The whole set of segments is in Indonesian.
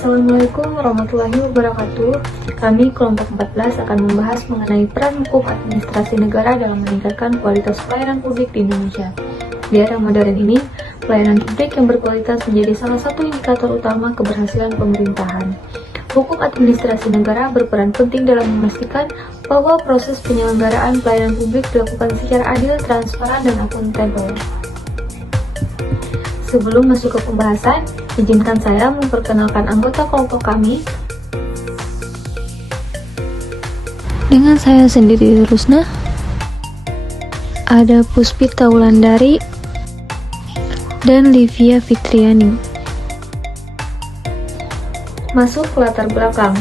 Assalamualaikum warahmatullahi wabarakatuh. Kami kelompok 14 akan membahas mengenai peran hukum administrasi negara dalam meningkatkan kualitas pelayanan publik di Indonesia. Di era modern ini, pelayanan publik yang berkualitas menjadi salah satu indikator utama keberhasilan pemerintahan. Hukum administrasi negara berperan penting dalam memastikan bahwa proses penyelenggaraan pelayanan publik dilakukan secara adil, transparan, dan akuntabel. Sebelum masuk ke pembahasan, izinkan saya memperkenalkan anggota kelompok kami. Dengan saya sendiri, Rusna, ada Puspita Wulandari, dan Livia Fitriani. Masuk ke latar belakang.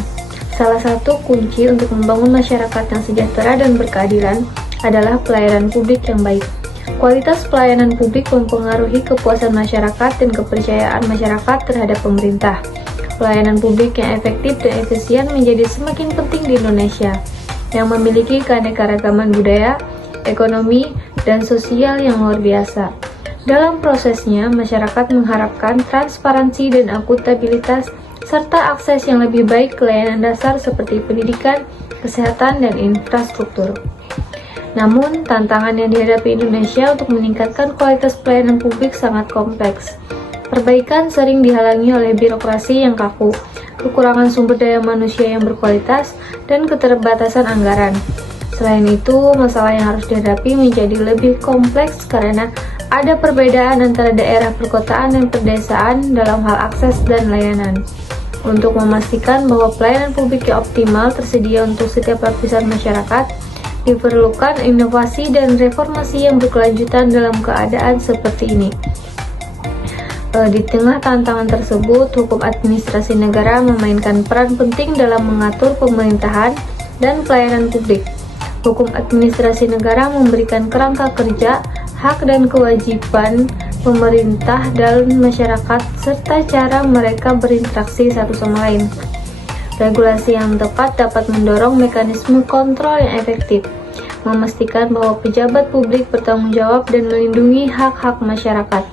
Salah satu kunci untuk membangun masyarakat yang sejahtera dan berkeadilan adalah pelayanan publik yang baik. Kualitas pelayanan publik mempengaruhi kepuasan masyarakat dan kepercayaan masyarakat terhadap pemerintah. Pelayanan publik yang efektif dan efisien menjadi semakin penting di Indonesia, yang memiliki keanekaragaman budaya, ekonomi, dan sosial yang luar biasa. Dalam prosesnya, masyarakat mengharapkan transparansi dan akuntabilitas, serta akses yang lebih baik ke layanan dasar seperti pendidikan, kesehatan, dan infrastruktur. Namun, tantangan yang dihadapi Indonesia untuk meningkatkan kualitas pelayanan publik sangat kompleks. Perbaikan sering dihalangi oleh birokrasi yang kaku, kekurangan sumber daya manusia yang berkualitas, dan keterbatasan anggaran. Selain itu, masalah yang harus dihadapi menjadi lebih kompleks karena ada perbedaan antara daerah perkotaan dan pedesaan dalam hal akses dan layanan. Untuk memastikan bahwa pelayanan publik yang optimal tersedia untuk setiap lapisan masyarakat, diperlukan inovasi dan reformasi yang berkelanjutan dalam keadaan seperti ini. Di tengah tantangan tersebut, hukum administrasi negara memainkan peran penting dalam mengatur pemerintahan dan pelayanan publik. Hukum administrasi negara memberikan kerangka kerja, hak dan kewajiban pemerintah dan masyarakat, serta cara mereka berinteraksi satu sama lain. Regulasi yang tepat dapat mendorong mekanisme kontrol yang efektif, memastikan bahwa pejabat publik bertanggung jawab dan melindungi hak-hak masyarakat.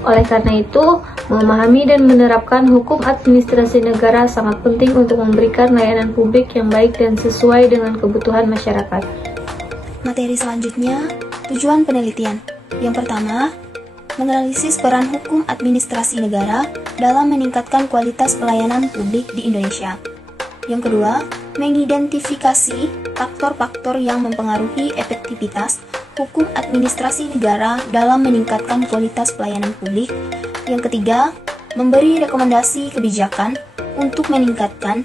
Oleh karena itu, memahami dan menerapkan hukum administrasi negara sangat penting untuk memberikan layanan publik yang baik dan sesuai dengan kebutuhan masyarakat. Materi selanjutnya, tujuan penelitian. Yang pertama, menganalisis peran hukum administrasi negara dalam meningkatkan kualitas pelayanan publik di Indonesia. Yang kedua, mengidentifikasi faktor-faktor yang mempengaruhi efektivitas hukum administrasi negara dalam meningkatkan kualitas pelayanan publik. Yang ketiga, memberi rekomendasi kebijakan untuk meningkatkan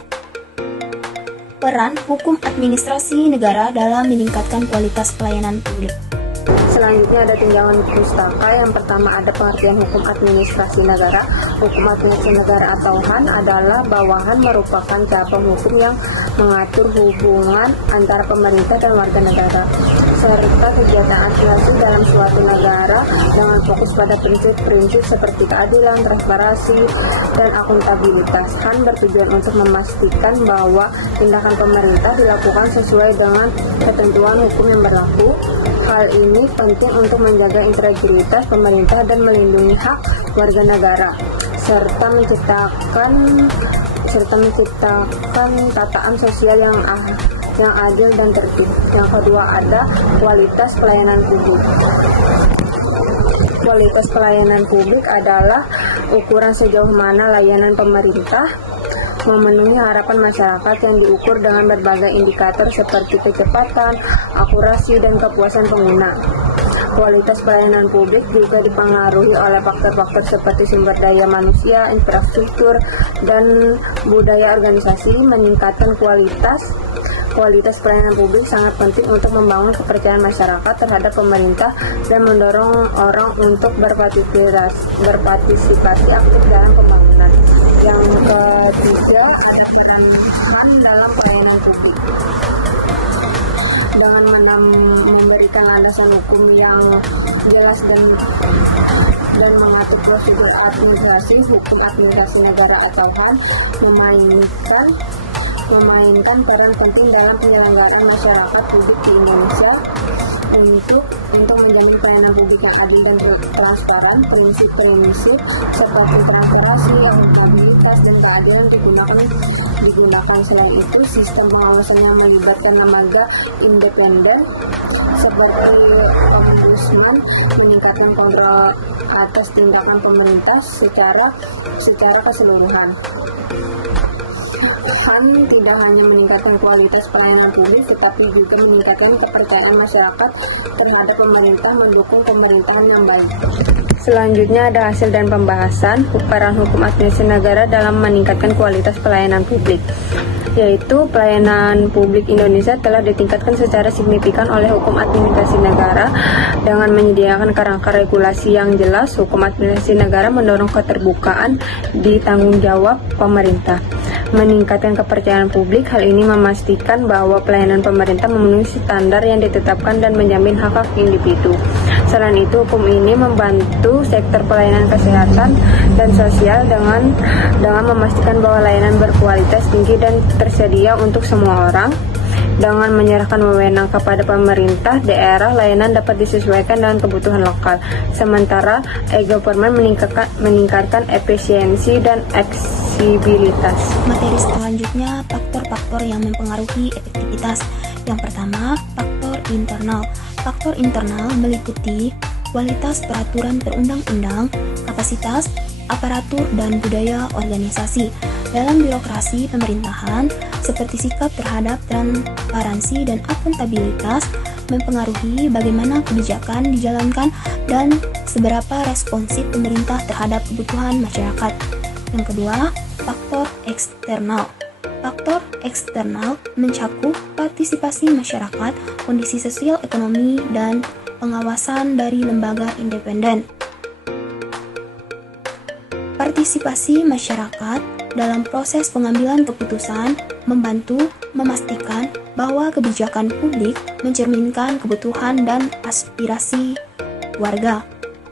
peran hukum administrasi negara dalam meningkatkan kualitas pelayanan publik. Selanjutnya ada tinjauan pustaka. Yang pertama ada pengertian hukum administrasi negara. Hukum administrasi negara atau HAN adalah bawahan merupakan cabang hukum yang mengatur hubungan antara pemerintah dan warga negara, serta kegiatan administrasi dalam suatu negara dengan fokus pada prinsip-prinsip seperti keadilan, transparansi, dan akuntabilitas. HAN bertujuan untuk memastikan bahwa tindakan pemerintah dilakukan sesuai dengan ketentuan hukum yang berlaku. Hal ini penting untuk menjaga integritas pemerintah dan melindungi hak warga negara, serta menciptakan tataan sosial yang adil dan tertib. Yang kedua ada kualitas pelayanan publik. Kualitas pelayanan publik adalah ukuran sejauh mana layanan pemerintah memenuhi harapan masyarakat yang diukur dengan berbagai indikator seperti kecepatan, akurasi, dan kepuasan pengguna. Kualitas pelayanan publik juga dipengaruhi oleh faktor-faktor seperti sumber daya manusia, infrastruktur, dan budaya organisasi. Meningkatkan kualitas pelayanan publik sangat penting untuk membangun kepercayaan masyarakat terhadap pemerintah dan mendorong orang untuk berpartisipasi aktif dalam pembangunan. Yang ketiga, ada peran HAN dalam pelayanan publik. Dengan memberikan landasan hukum yang jelas dan mengatur prosedur administrasi, hukum administrasi negara atau HAN memainkan memainkan peran penting dalam penyelenggaraan masyarakat publik di Indonesia untuk menjamin pelayanan publik yang adil dan transparan. Prinsip-prinsip seperti transparansi, akuntabilitas, dan keadilan digunakan. Selain itu, sistem pengawasan yang melibatkan lembaga independen seperti ombudsman meningkatkan kontrol atas tindakan pemerintah secara keseluruhan. HAM tidak hanya meningkatkan kualitas pelayanan publik, tetapi juga meningkatkan kepercayaan masyarakat terhadap pemerintah, mendukung pemerintahan yang baik. Selanjutnya ada hasil dan pembahasan peran hukum administrasi negara dalam meningkatkan kualitas pelayanan publik, yaitu pelayanan publik Indonesia telah ditingkatkan secara signifikan oleh hukum administrasi negara dengan menyediakan kerangka regulasi yang jelas. Hukum administrasi negara mendorong keterbukaan di tanggung jawab pemerintah, meningkatkan kepercayaan publik. Hal ini memastikan bahwa pelayanan pemerintah memenuhi standar yang ditetapkan dan menjamin hak-hak individu. Selain itu, hukum ini membantu sektor pelayanan kesehatan dan sosial dengan memastikan bahwa layanan berkualitas tinggi dan tersedia untuk semua orang. Dengan menyerahkan wewenang kepada pemerintah daerah, layanan dapat disesuaikan dengan kebutuhan lokal. Sementara e-government meningkatkan efisiensi dan aksesibilitas. Materi selanjutnya, faktor-faktor yang mempengaruhi efektivitas. Yang pertama, faktor internal. Faktor internal meliputi kualitas peraturan perundang-undang, kapasitas, aparatur, dan budaya organisasi. Dalam birokrasi pemerintahan, seperti sikap terhadap transparansi dan akuntabilitas, mempengaruhi bagaimana kebijakan dijalankan dan seberapa responsif pemerintah terhadap kebutuhan masyarakat. Yang kedua, faktor eksternal. Faktor eksternal mencakup partisipasi masyarakat, kondisi sosial ekonomi, dan pengawasan dari lembaga independen. Partisipasi masyarakat dalam proses pengambilan keputusan membantu memastikan bahwa kebijakan publik mencerminkan kebutuhan dan aspirasi warga.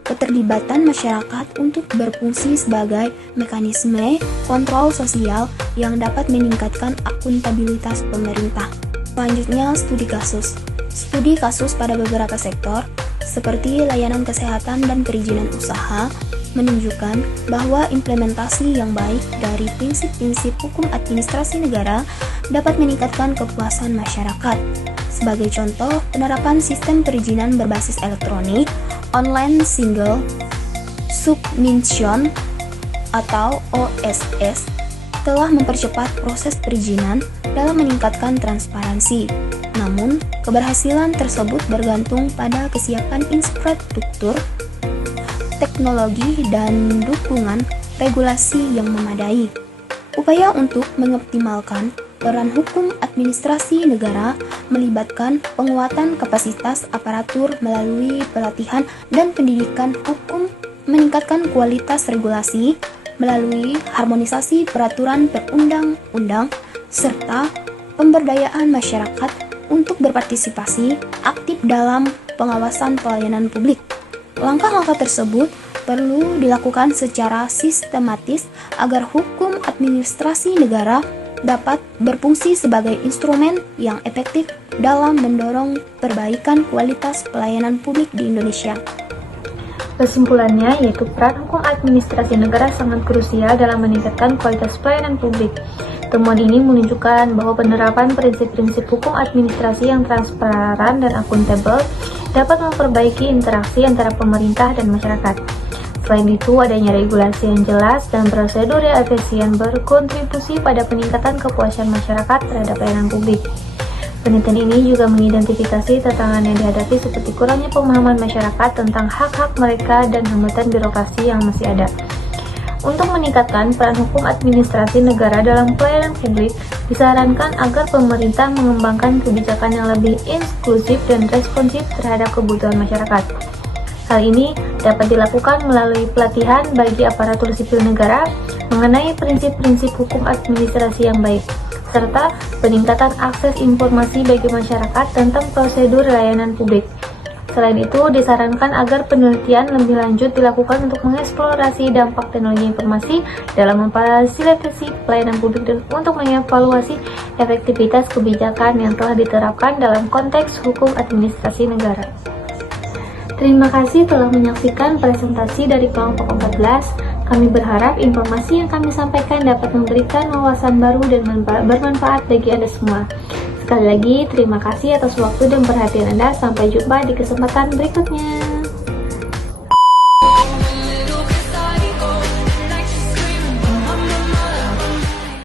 Keterlibatan masyarakat untuk berfungsi sebagai mekanisme kontrol sosial yang dapat meningkatkan akuntabilitas pemerintah. Selanjutnya, studi kasus. Studi kasus pada beberapa sektor, seperti layanan kesehatan dan perizinan usaha, menunjukkan bahwa implementasi yang baik dari prinsip-prinsip hukum administrasi negara dapat meningkatkan kepuasan masyarakat. Sebagai contoh, penerapan sistem perizinan berbasis elektronik, online single submission atau OSS, telah mempercepat proses perizinan dalam meningkatkan transparansi. Namun, keberhasilan tersebut bergantung pada kesiapan infrastruktur, teknologi, dan dukungan regulasi yang memadai. Upaya untuk mengoptimalkan peran hukum administrasi negara melibatkan penguatan kapasitas aparatur melalui pelatihan dan pendidikan hukum, meningkatkan kualitas regulasi melalui harmonisasi peraturan perundang-undang, serta pemberdayaan masyarakat untuk berpartisipasi aktif dalam pengawasan pelayanan publik. Langkah-langkah tersebut perlu dilakukan secara sistematis agar hukum administrasi negara dapat berfungsi sebagai instrumen yang efektif dalam mendorong perbaikan kualitas pelayanan publik di Indonesia. Kesimpulannya, yaitu peran hukum administrasi negara sangat krusial dalam meningkatkan kualitas pelayanan publik. Temuan ini menunjukkan bahwa penerapan prinsip-prinsip hukum administrasi yang transparan dan akuntabel dapat memperbaiki interaksi antara pemerintah dan masyarakat. Selain itu, adanya regulasi yang jelas dan prosedur yang efisien berkontribusi pada peningkatan kepuasan masyarakat terhadap pelayanan publik. Penelitian ini juga mengidentifikasi tantangan yang dihadapi seperti kurangnya pemahaman masyarakat tentang hak-hak mereka dan hambatan birokrasi yang masih ada. Untuk meningkatkan peran hukum administrasi negara dalam pelayanan publik, disarankan agar pemerintah mengembangkan kebijakan yang lebih inklusif dan responsif terhadap kebutuhan masyarakat. Hal ini dapat dilakukan melalui pelatihan bagi aparatur sipil negara mengenai prinsip-prinsip hukum administrasi yang baik, serta peningkatan akses informasi bagi masyarakat tentang prosedur layanan publik. Selain itu, disarankan agar penelitian lebih lanjut dilakukan untuk mengeksplorasi dampak teknologi informasi dalam memfasilitasi pelayanan publik dan untuk mengevaluasi efektivitas kebijakan yang telah diterapkan dalam konteks hukum administrasi negara. Terima kasih telah menyaksikan presentasi dari kelompok 14. Kami berharap informasi yang kami sampaikan dapat memberikan wawasan baru dan bermanfaat bagi Anda semua. Sekali lagi, terima kasih atas waktu dan perhatian Anda. Sampai jumpa di kesempatan berikutnya.